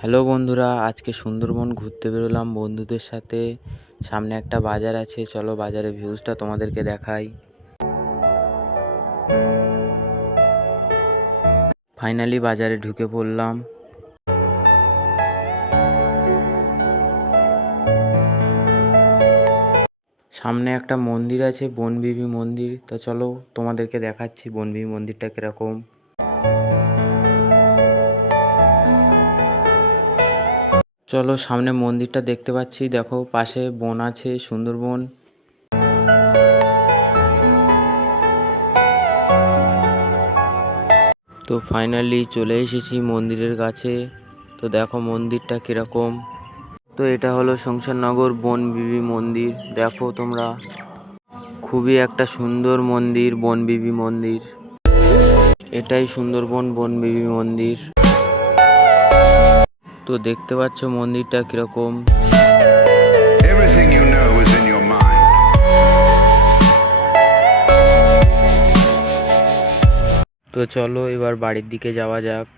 Hello বন্ধুরা, আজকে সুন্দরবন ঘুরতে বেরোলাম বন্ধুদের সাথে। সামনে একটা বাজার আছে, চলো বাজারের ভিউজটা তোমাদেরকে দেখাই। ফাইনালি বাজারে ঢুকে পড়লাম। সামনে একটা মন্দির আছে, বনবিবি মন্দির। তো চলো তোমাদেরকে দেখাচ্ছি বনবিবি মন্দিরটা কিরকম। চলো, সামনে মন্দিরটা দেখতে পাচ্ছি, দেখো পাশে বন আছে, সুন্দরবন। তো ফাইনালি চলে এসেছি মন্দিরের কাছে। তো দেখো মন্দিরটা কিরকম। তো এটা হলো সংসারনগর বনবিবি মন্দির। দেখো তোমরা, খুবই একটা সুন্দর মন্দির, বনবিবি মন্দির। এটাই সুন্দরবন বনবিবি মন্দির। তো দেখতে পাচ্ছ মন্দিরটা কিরকম। Everything you know is in your mind. তো চলো এবার বাড়ির দিকে যাওয়া যাক।